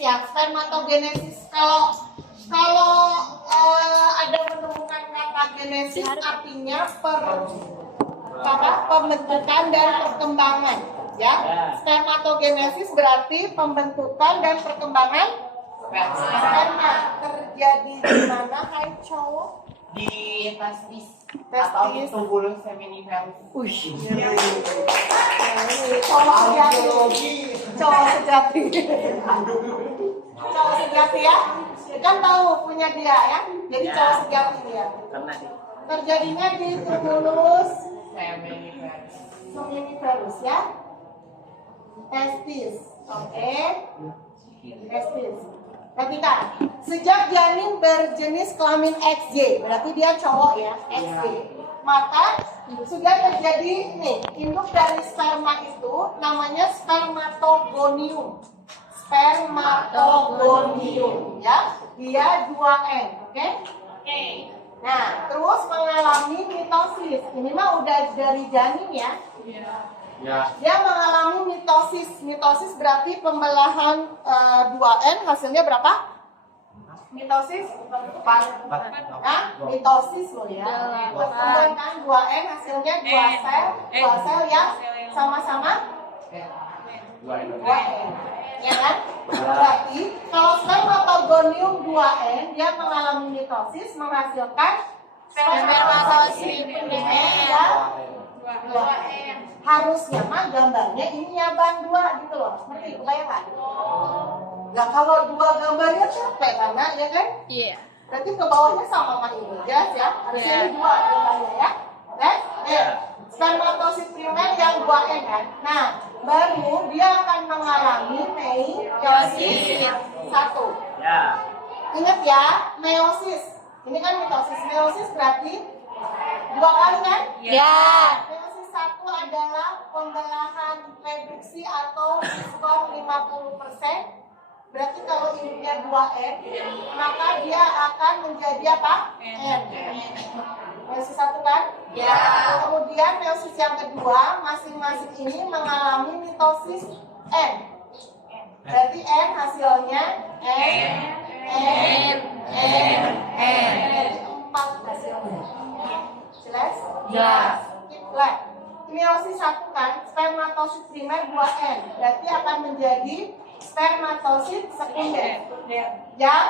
ya, spermatogenesis. Kalau ada menemukan kata genesis artinya pembentukan dan perkembangan, ya. Spermatogenesis berarti pembentukan dan perkembangan sperma. Terjadi di mana, hai cowok? Di testis atau di tubuh seminiferus. Cowok sejati ya, kan tahu punya dia ya, jadi cowok sejati dia. Terjadinya di tumulus seminiferus ya, testis. Oke. Testis. Perhatikan, sejak janin berjenis kelamin XY, berarti dia cowok ya, XY, maka sudah terjadi nih, induk dari sperma itu namanya spermatogonium. Spermatogonium ya, dia 2N, oke? Nah, terus mengalami mitosis. Ini mah udah dari janin ya. Dia mengalami mitosis. Mitosis berarti pembelahan 2N, hasilnya berapa? Mitosis 4. Mitosis loh ya. Perkembangan 2N hasilnya 2 sel yang sama-sama 2N. Ya kan? Berarti kalau spermatogonium 2N dia mengalami mitosis menghasilkan spermatosit primer yang 2N. Harusnya mah gambarnya ini ya bang 2 gitu loh. Ngerti? Kebayang nggak? Nah kalau 2 gambarnya capek karena ya kan? Iya. Berarti ke bawahnya sama sama ini jelas ya. Harusnya ini 2 gambarnya ya. Spermatosit primer yang 2N kan. Nah baru dia akan mengalami meiosis 1. Ingat ya, meiosis. Ini kan mitosis. Meiosis berarti 2 kali kan? Ya. Meiosis 1 adalah pembelahan reduksi atau diskon 50%. Berarti kalau induknya 2N, maka dia akan menjadi apa? N. Meiosis 1 kan? Ya. Kemudian meiosis yang kedua, masing-masing ini mengalami mitosis N. Berarti N hasilnya N. Jadi 4 hasilnya. Jelas? Jelas. Jelas. Meiosis 1 kan, spermatosit primer 2N. Berarti akan menjadi spermatosit sekunder. Yang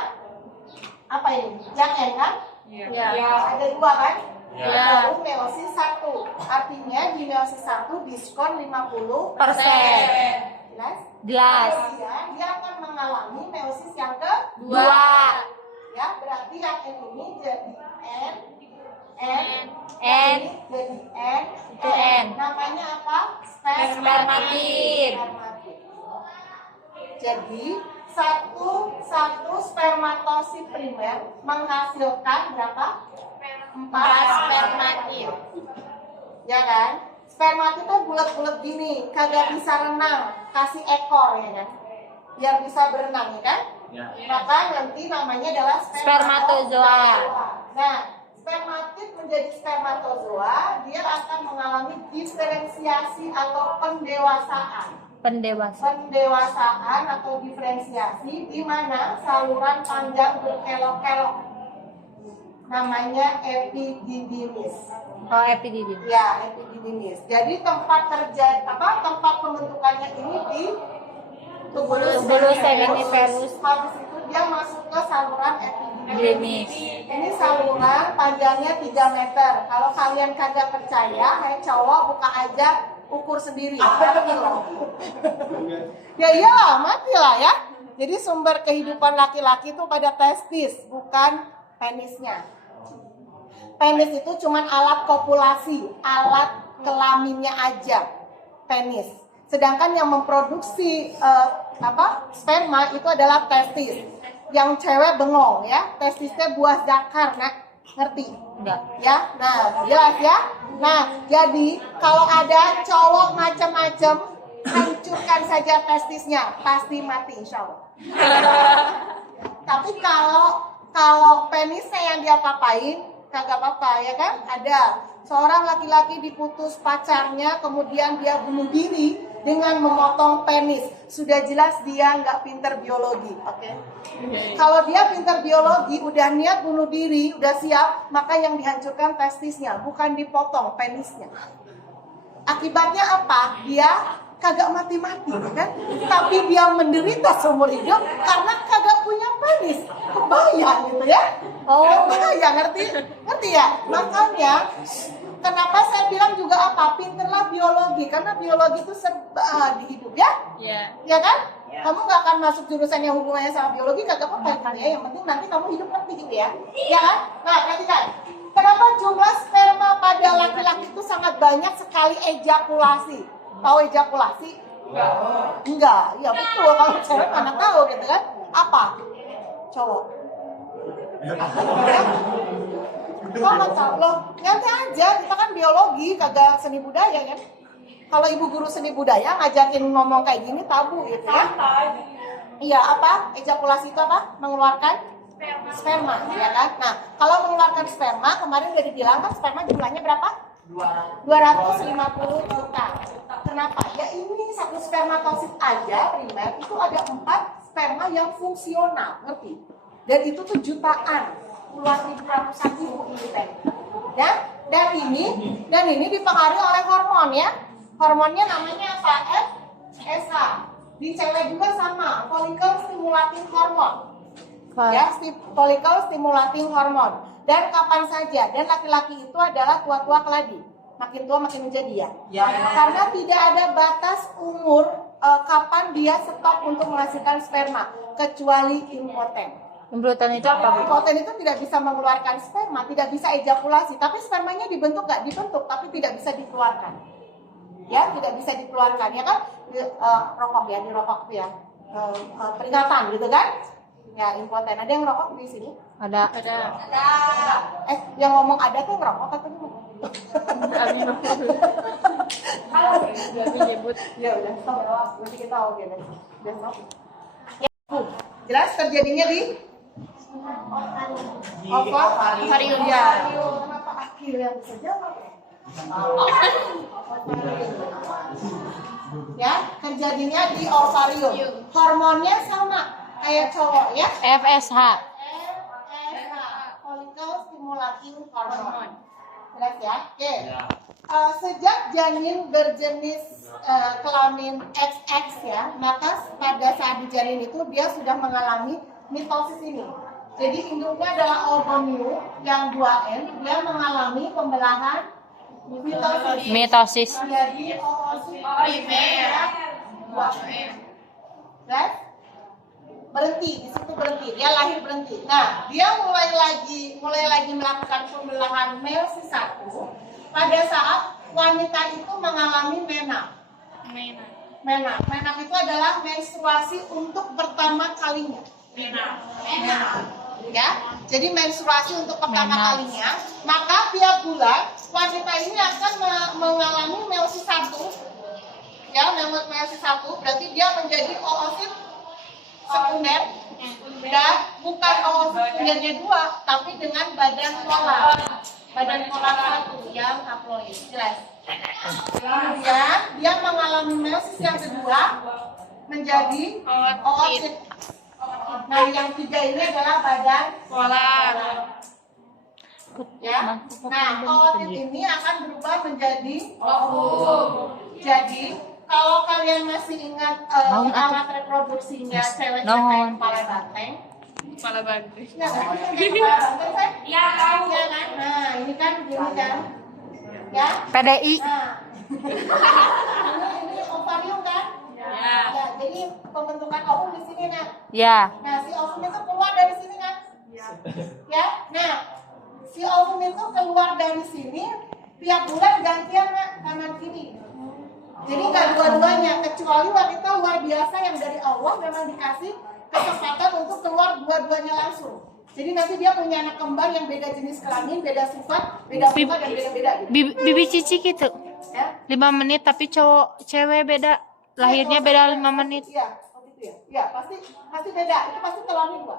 apa ini? Yang N kan? Ya. Ada 2 kan? Baru meiosis 1. Artinya di meiosis 1 diskon 50%. Jelas? Jelas. Kemudian dia akan mengalami meiosis yang kedua. Ya, berarti yang N ini jadi N. Ini jadi N. Namanya apa? Spermatid. Jadi satu spermatosit primer menghasilkan berapa? 4 spermatid. Ya kan? Spermatid itu bulat-bulat gini, kagak bisa renang, kasih ekor ya kan? Biar bisa berenang ya kan? Ya. Maka nanti namanya adalah spermatozoa. Nah, spermatid menjadi spermatozoa, dia akan mengalami diferensiasi atau pendewasaan atau diferensiasi di mana saluran panjang berkelok-kelok, namanya epididymis. Oh, epididymis. Ya, epididymis. Jadi tempat pembentukannya ini di tubulus seminiferus. Habis itu dia masuk ke saluran epididymis. Ini saluran panjangnya 3 meter. Kalau kalian kagak percaya, hai cowok buka aja, ukur sendiri. Ya iyalah, matilah ya. Jadi sumber kehidupan laki-laki itu pada testis, bukan penisnya. Penis itu cuma alat kopulasi, alat kelaminnya aja, penis. Sedangkan yang memproduksi sperma itu adalah testis. Yang cewek bengong ya, testisnya buah zakar, nak ngerti? Enggak. Ya, nah jelas ya. Nah, jadi kalau ada cowok macam-macam, hancurkan saja testisnya, pasti mati insya Allah. Tapi kalau penisnya yang dia papain, kagak apa-apa ya kan? Ada seorang laki-laki diputus pacarnya, kemudian dia bunuh diri dengan memotong penis. Sudah jelas dia nggak pinter biologi, oke? Kalau dia pinter biologi, udah niat bunuh diri, udah siap, maka yang dihancurkan testisnya, bukan dipotong penisnya. Akibatnya apa? Dia kagak mati-mati, kan? Tapi dia menderita seumur hidup karena kagak punya penis. Kebayang gitu ya? Kebayang, ngerti ya? Makanya kenapa saya bilang juga apa? Pinterlah biologi, karena biologi itu serba di hidup ya? Ya kan? Kamu nggak akan masuk jurusan yang hubungannya sama biologi, kagak apa-apa ya. Yang penting nanti kamu hidup ngerti gitu ya? Ya kan? Nah, perhatikan. Kenapa jumlah sperma pada laki-laki itu sangat banyak sekali ejakulasi? Tahu ejakulasi? Enggak. Ya betul. Kalau cewek mana tahu gitu kan? Apa? Cowok. Kok nggak tahu? Loh, nanti aja. Kita kan biologi, kagak seni budaya kan? Kalau ibu guru seni budaya ngajakin ngomong kayak gini tabu gitu ya? Iya, apa? Ejakulasi itu apa? Mengeluarkan sperma, ya kan? Nah, kalau mengeluarkan sperma, kemarin udah dibilang kan sperma jumlahnya berapa? 250 juta. Kenapa? Ya ini satu spermatosit aja primer itu ada 4 sperma yang fungsional, ngerti? Dan itu tuh jutaan, puluhan ribu, ratusan ribu ini. Ya? Dan ini dipengaruhi oleh hormon ya. Hormonnya namanya apa? FSH. Di cewek juga sama, follicle stimulating hormone. Ya, follicle stimulating hormone. Dan kapan saja, dan laki-laki itu adalah tua-tua keladi, makin tua makin menjadi ya. Karena tidak ada batas umur kapan dia stop untuk menghasilkan sperma, kecuali impoten. Impoten itu apa, Bu? Impoten itu tidak bisa mengeluarkan sperma, tidak bisa ejakulasi, tapi spermanya dibentuk nggak? Dibentuk, tapi tidak bisa dikeluarkan. Ya, tidak bisa dikeluarkan, ya kan? Rokok ya, di rokok ya, peringatan gitu kan? Ya, impoten. Ada yang rokok di sini? Ada. Yang ngomong ada tuh ngerokok atau gimana? Ya udah, stop. Nanti kita oke deh. Udah stop. Ya, jelas terjadinya di ovarium. Ya. Kenapa akhir yang bisa jawab? Ya, terjadinya di ovarium. Hormonnya sama kayak cowok ya. FSH. Follicle stimulating hormone. Jelas ya? Oke. Sejak janin berjenis kelamin XX ya, maka pada saat di janin itu dia sudah mengalami mitosis ini. Jadi induknya adalah oogomew yang 2N, dia mengalami pembelahan Mitosis. Jadi oosit primer 2N. Jelas? Berhenti, di situ berhenti, dia lahir berhenti. Nah, dia mulai lagi melakukan pembelahan meiosis 1 pada saat wanita itu mengalami menarche itu adalah menstruasi untuk pertama kalinya. Ya, jadi menstruasi untuk pertama kalinya, maka tiap bulan wanita ini akan mengalami meiosis 1. Ya, meiosis 1 berarti dia menjadi oosit sekunder dan bukan oosit sekundernya 2, tapi dengan badan polar 1 yang haploid. Jelas? Kemudian dia mengalami meiosis yang kedua menjadi oosit. Nah, yang 3 ini adalah badan polar. Ya. Nah, oosit ini akan berubah menjadi ovum. Jadi kalau kalian masih ingat alat reproduksinya cewek-cewek kepala banteng, ya kan? Iya, tahu. Ya kan? Nah, ini kan gini kan, ya? PDI. Nah, ini ovarium kan? Ya. Jadi pembentukan ovum di sini kan? Ya. Nah, si ovum itu keluar dari sini kan? Ya. Nah, si ovum itu keluar dari sini tiap bulan gantian kanan kiri. Jadi nggak dua-duanya, kecuali wanita luar biasa yang dari Allah memang dikasih kesempatan untuk keluar dua-duanya langsung. Jadi nanti dia punya anak kembar yang beda jenis kelamin, beda sifat dan beda-beda gitu. Bibi Cici gitu. Ya? 5 menit tapi cowok cewek beda. Lahirnya beda 5 menit. Iya, waktu itu ya. Iya, pasti beda. Itu pasti telurnya 2.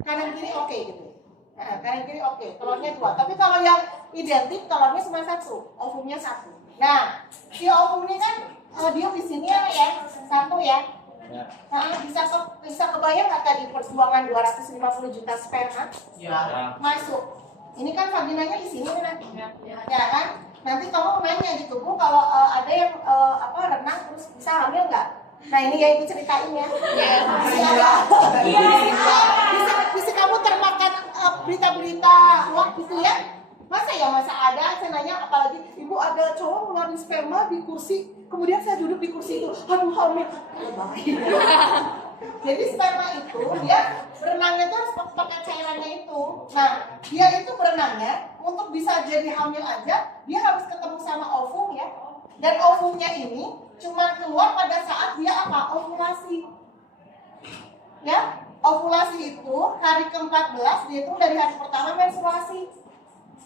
Kanan kiri oke gitu. Nah, kanan kiri oke, telurnya 2. Tapi kalau yang identik telurnya cuma 1, ovumnya 1. Nah, si ovum ini kan dia di sini ya, satu ya. Ya. Nah, bisa kebayang nggak tadi perjuangan 250 juta sperma Ya. masuk? Ini kan vaginanya di sini nanti, ya kan? Nanti kamu nanya gitu, Bu, kalau ada yang renang terus bisa hamil nggak? Nah ini ya ibu ceritain ya. Bisa kamu termakan berita-berita hoax gitu ya? Masa ada, saya nanya apalagi ibu ada cowok ngeluarin sperma di kursi, kemudian saya duduk di kursi itu, aduh hamil. Jadi sperma itu dia berenangnya itu harus pakai cairannya itu. Nah dia itu berenangnya untuk bisa jadi hamil aja, dia harus ketemu sama ovum ya. Dan ovumnya ini cuma keluar pada saat dia apa? Ovulasi. Ya, ovulasi itu hari ke-14 dihitung dari hari pertama menstruasi.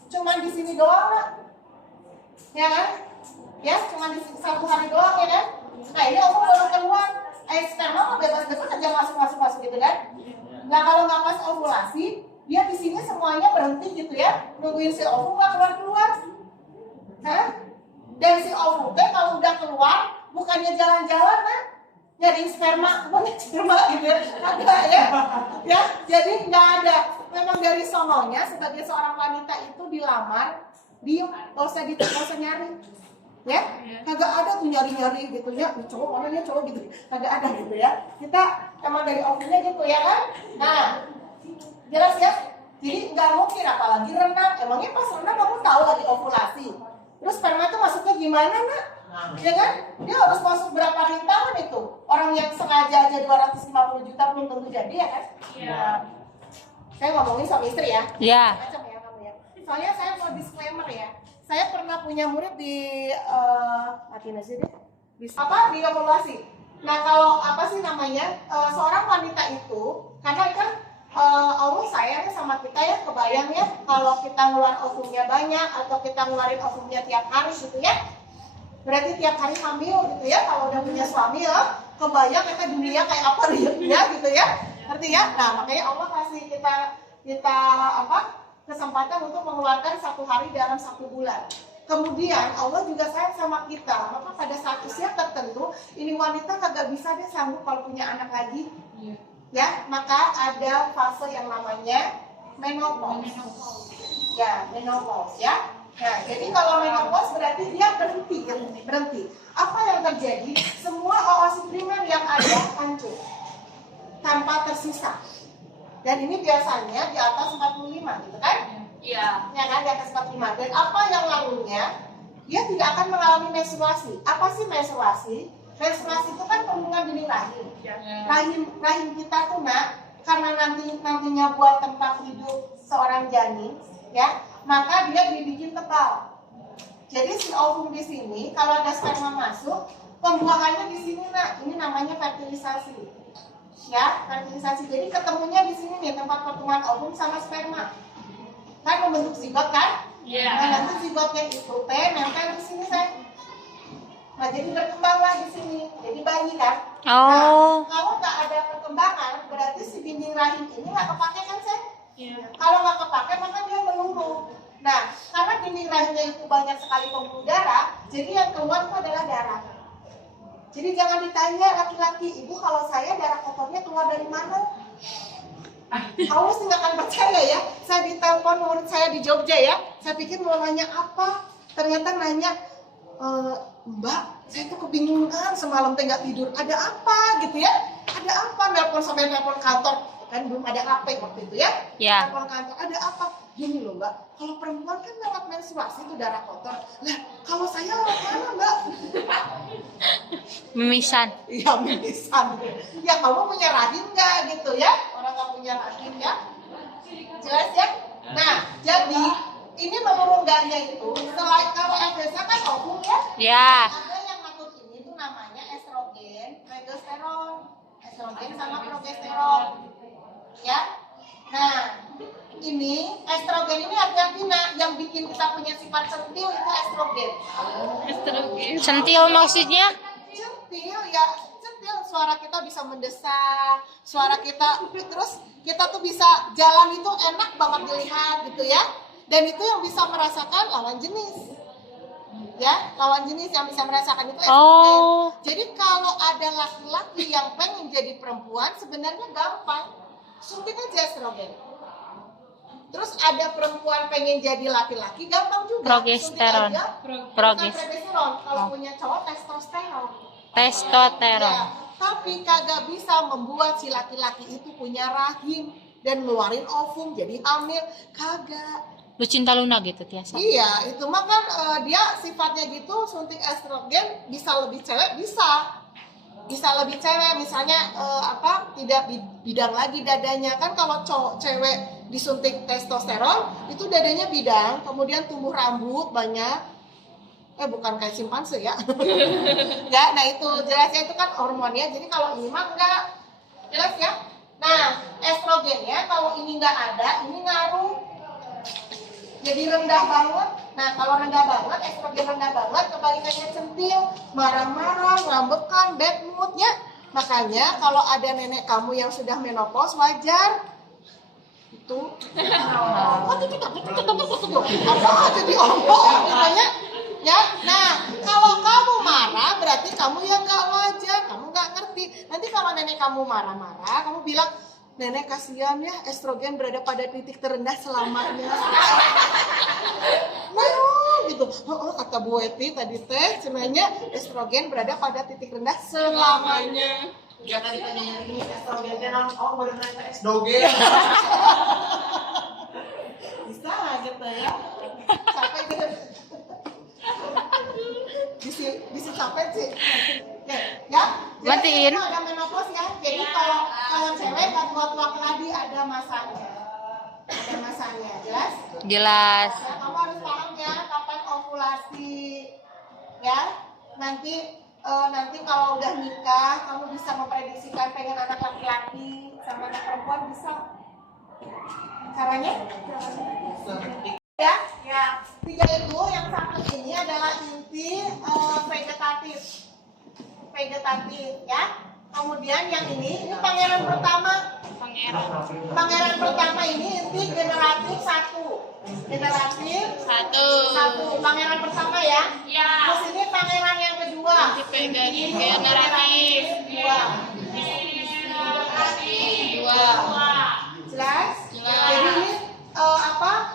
Cuma di sini doang, Nak. Ya kan? Ya, cuma di satu hari doang ya kan? Nah, ini ovum baru keluar. Sperma mah bebas-bebas aja masuk gitu kan? Nah, kalau nggak pas ovulasi, dia di sini semuanya berhenti gitu ya, nungguin si ovum nggak keluar. Hah? Dan si ovum kalau udah keluar, bukannya jalan-jalan, Nah, nyari sperma gitu ya, kagak ya, jadi nggak ada. Memang dari sononya sebagai seorang wanita itu dilamar, diem, gak usah nyari, ya, kagak ada tuh nyari gitu ya, cowok mana nih cowok gitu, kagak ada gitu ya. Kita emang dari ovumnya gitu ya kan. Nah, jelas ya. Jadi nggak mungkin apalagi renang. Emangnya pas renang kamu tahu lagi ovulasi, terus sperma itu masuknya gimana, Nak? Ya kan? Dia harus masuk berapa rintangan itu? Orang yang sengaja aja 250 juta belum tentu jadi ya kan? Iya. Saya ngomongin suami istri ya. Ya. Macam ya kamu ya. Soalnya saya mau disclaimer ya. Saya pernah punya murid di matiin aja deh. Di evaluasi. Nah, kalau apa sih namanya? Seorang wanita itu karena kan Allah sayang sama kita ya, kebayang ya kalau kita ngeluarin ovumnya banyak atau kita ngeluarin ovumnya tiap hari gitu ya. Berarti tiap hari hamil gitu ya, kalau udah punya suami ya, kebayang kita dunia kayak apa ya gitu ya, ngerti ya? Nah makanya Allah kasih kita kesempatan untuk mengeluarkan 1 hari dalam 1 bulan. Kemudian Allah juga sayang sama kita, maka pada saat usia tertentu ini wanita kagak bisa deh sanggup kalau punya anak lagi, ya maka ada fase yang namanya menopause. Ya menopause ya. Nah, jadi kalau menopause berarti dia berhenti. Apa yang terjadi? Semua oosit primer yang ada hancur tanpa tersisa. Dan ini biasanya di atas 45 gitu kan? Iya. Ya kan, di atas 45. Dan apa yang lalunya? Dia tidak akan mengalami menstruasi. Apa sih menstruasi? Menstruasi itu kan kandungan dinding rahim. Rahim kita tuh, Nak, karena nantinya buat tempat hidup seorang janin, ya. Maka dia dibikin tebal. Jadi si ovum di sini, kalau ada sperma masuk, pembuahannya di sini, Nak. Ini namanya fertilisasi. Ya, fertilisasi. Jadi ketemunya di sini nih, tempat pertemuan ovum sama sperma. Kan membentuk zigot kan? Iya. Nah, nanti zigotnya itu nempel di sini, saya. Nah, jadi berkembanglah di sini. Jadi bayi kan? Oh. Nah, kalau nggak ada perkembangan, berarti si dinding rahim ini nggak kepake kan, saya? Iya. Kalau nggak kepake maka dia menurun. Nah, karena dinding rahimnya itu banyak sekali pembuluh darah, jadi yang keluar itu adalah darah. Jadi jangan ditanya laki-laki, ibu kalau saya darah kotornya keluar dari mana? Kamu sih nggak akan percaya ya. Saya ditelepon murid saya di Jogja ya. Saya pikir mau nanya apa, ternyata nanya, Mbak, saya tuh kebingungan semalam teh nggak tidur. Ada apa gitu ya? Ada apa? Nelpon sampai nelpon kantor. Kan belum ada HP waktu itu ya. Ya. Nelpon kantor. Ada apa? Gini loh, Mbak. Kalau perempuan kan lewat menstruasi itu darah kotor. Lah, kalau saya lewat mana, Mbak? Mimisan. Iya, mimisan. Ya kamu punya rahim nggak gitu ya? Orang nggak punya rahim ya. Jelas ya? Nah, jadi ini menurun enggaknya itu. Selain kalau FSH kan ovum ya. Ya. Ada yang ngatur ini tuh namanya estrogen, progesteron. Estrogen sama progesteron. Ya. Nah, ini estrogen ini hati-hati, Nak, yang bikin kita punya sifat centil itu estrogen. Centil maksudnya? Centil ya, centil suara kita bisa mendesak, suara kita terus kita tuh bisa jalan itu enak banget dilihat gitu ya. Dan itu yang bisa merasakan lawan jenis. Ya, lawan jenis yang bisa merasakan itu estrogen. Oh. Jadi kalau ada laki-laki yang pengen jadi perempuan, sebenarnya gampang, suntik aja estrogen. Terus ada perempuan pengen jadi laki-laki, gampang juga. Progesteron. Suntik aja. Bukan Progesteron. progesteron. Kalau punya cowok testosteron. Testosteron. Ya, tapi kagak bisa membuat si laki-laki itu punya rahim dan ngeluarin ovum jadi hamil, kagak. Lucinta Luna gitu Tiasa. Iya, itu mah kan dia sifatnya gitu, suntik estrogen bisa lebih cewek, bisa lebih cewek, misalnya tidak bidang lagi dadanya. Kan kalau cowok cewek disuntik testosteron itu dadanya bidang, kemudian tumbuh rambut banyak. Bukan kayak simpanse ya. Enggak, nah itu jelasnya itu kan hormonnya. Jadi kalau ini mah enggak. Jelas ya? Nah, estrogennya kalau ini enggak ada, ini ngaruh. Jadi rendah banget. Nah, kalau rendah banget, estrogen rendah banget, kebalikannya centil, marah-marah, ngambekan, bad mood ya. Makanya kalau ada nenek kamu yang sudah menopause wajar. Itu. Apa jadi omong katanya? Ya, nah kalau kamu marah berarti kamu yang nggak wajar, kamu nggak ngerti. Nanti kalau nenek kamu marah-marah, kamu bilang, nenek kasihan ya, estrogen berada pada titik terendah selamanya. Nah, gitu. Kata Bu Eti tadi teh, sebenarnya estrogen berada pada titik rendah selamanya. Ya tadi tanya ini estrogen kan baru naik estrogen. Bisa gitu ya. Sampai gitu. Bisa capek sih. Ya. Matiin. Jadi ada menopause ya. Jadi kalau cewek nggak tua-tua keladi ada masanya. Ada masanya, jelas? Jelas. Ya, kamu harus paham ya kapan ovulasi. Ya. Nanti kalau udah nikah, kamu bisa memprediksikan pengen anak laki-laki sama anak perempuan bisa. Caranya? Ya, 3 itu yang satu ini adalah inti vegetatif ya. Kemudian yang ini pangeran pertama. Pangeran pertama ini inti generatif 1. Generatif 1. Pangeran pertama ya. Ya. Terus ini pangeran yang kedua. Generatif. 2. Jelas? Jadi ini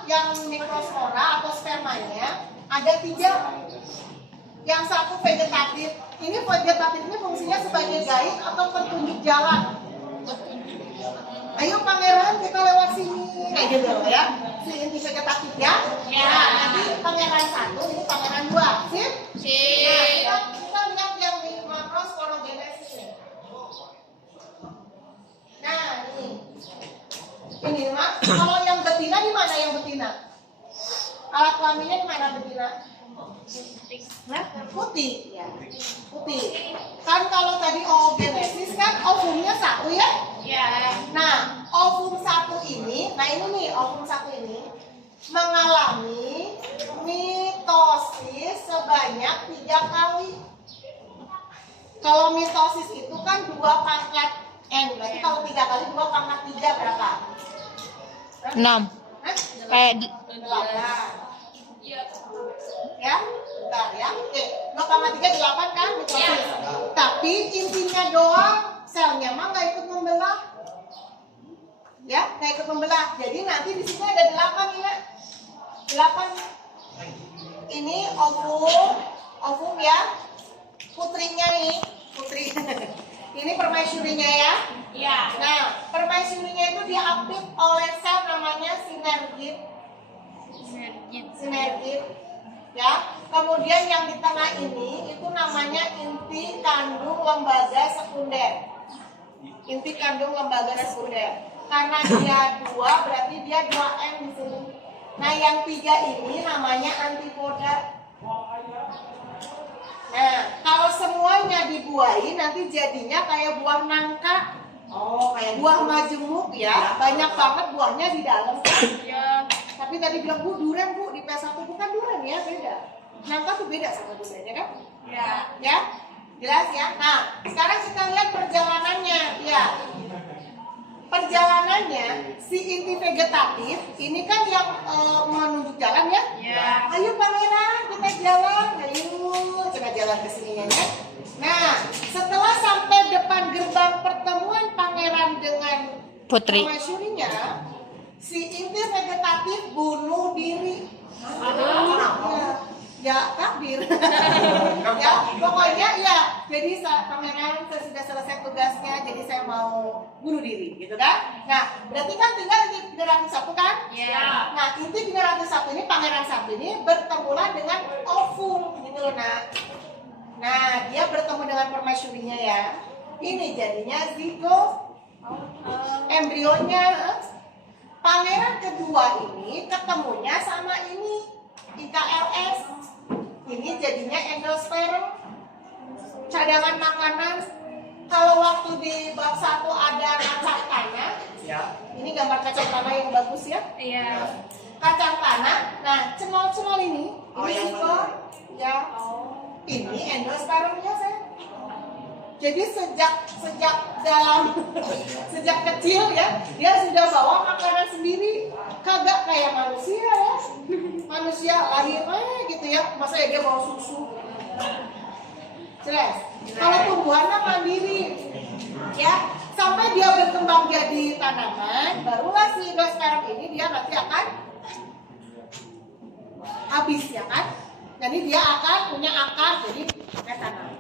yang mikrospora atau spermanya ada 3. Yang satu vegetatif. Ini vegetatif ini fungsinya sebagai guide atau petunjuk jalan. Ayo pangeran kita lewat sini kayak gitu ya. Si inti vegetatif ya. Nah, nanti pangeran 1 ini pangeran 2. Sip? Nah, kita lihat yang di makrosporogenesis nih. Nah, ini Mas, kalau yang betina di mana yang betina? Alat kelaminnya di mana betina? Nah, putih. Ya. Putih. Kan kalau tadi oogenesis kan ovumnya 1 ya? Ya. Nah, ovum 1 ini, ovum 1 ini mengalami mitosis sebanyak 3 kali. Kalau mitosis itu kan 2 pangkat N, berarti kalau 3 kali 2 pangkat 3 berapa? 6. 8. Ya, bentar ya. Oke, 2,3 8 kan mitosis. Tapi intinya doang, selnya mah nggak ikut membelah. Ya, nggak ikut membelah. Jadi nanti di sini ada 8 ya. 8. Ini ovum ya. Putrinya nih, putri. Ini permaisurinya ya. Ya. Nah, permaisurinya itu diapit oleh sel namanya sinergit. Ya, kemudian yang di tengah ini itu namanya inti kandung lembaga sekunder. Inti kandung lembaga sekunder. Karena dia 2 berarti dia 2N di sini. Nah, yang 3 ini namanya antipoda. Nah, kalau semuanya dibuahi nanti jadinya kayak buah nangka. Kayak Buah majemuk ya, banyak banget buahnya di dalam. Ya. Tapi tadi bilang Bu durian Bu di P1 bukan durian ya, beda. Nangka tuh beda sama durian ya kan? Ya. Ya, jelas ya. Nah, sekarang kita lihat perjalanannya. Ya, perjalanan makanya si inti vegetatif ini kan yang menunjuk jalan ya. Ayo pangeran, kita jalan. Ayo, coba jalan ke sininya ya. Nah, setelah sampai depan gerbang pertemuan pangeran dengan Putri. permaisurinya, si inti vegetatif bunuh diri. Ya takdir. Ya pokoknya ya. Jadi pangeran sudah selesai tugasnya, jadi saya mau bunuh diri, gitu kan? Nah, berarti kan tinggal inti 301 kan? Iya. Nah, inti 301 ini pangeran satu ini bertemulah dengan ovum, gitu loh, nak. Nah, dia bertemu dengan permaisurinya ya. Ini jadinya zigot, embrionya. Pangeran kedua ini ketemunya sama ini IKLS. Ini jadinya endosperm, cadangan makanan. Kalau waktu di bab 1 ada kacang tanah, ini gambar kacang tanah yang bagus ya. Iya. Kacang tanah, nah cenol-cenol ini yang zigot, ya. Ini endospermnya saya. Jadi sejak dalam sejak kecil ya, dia sudah bawa makanan sendiri, kagak kayak manusia ya. Manusia lahirnya gitu ya, masa ya dia bawa susu. Jelas. Kalau tumbuhannya mandiri, ya sampai dia berkembang jadi tanaman, barulah si endosperm ini dia nanti akan habis ya kan. Jadi dia akan punya akar jadi pakai tanam.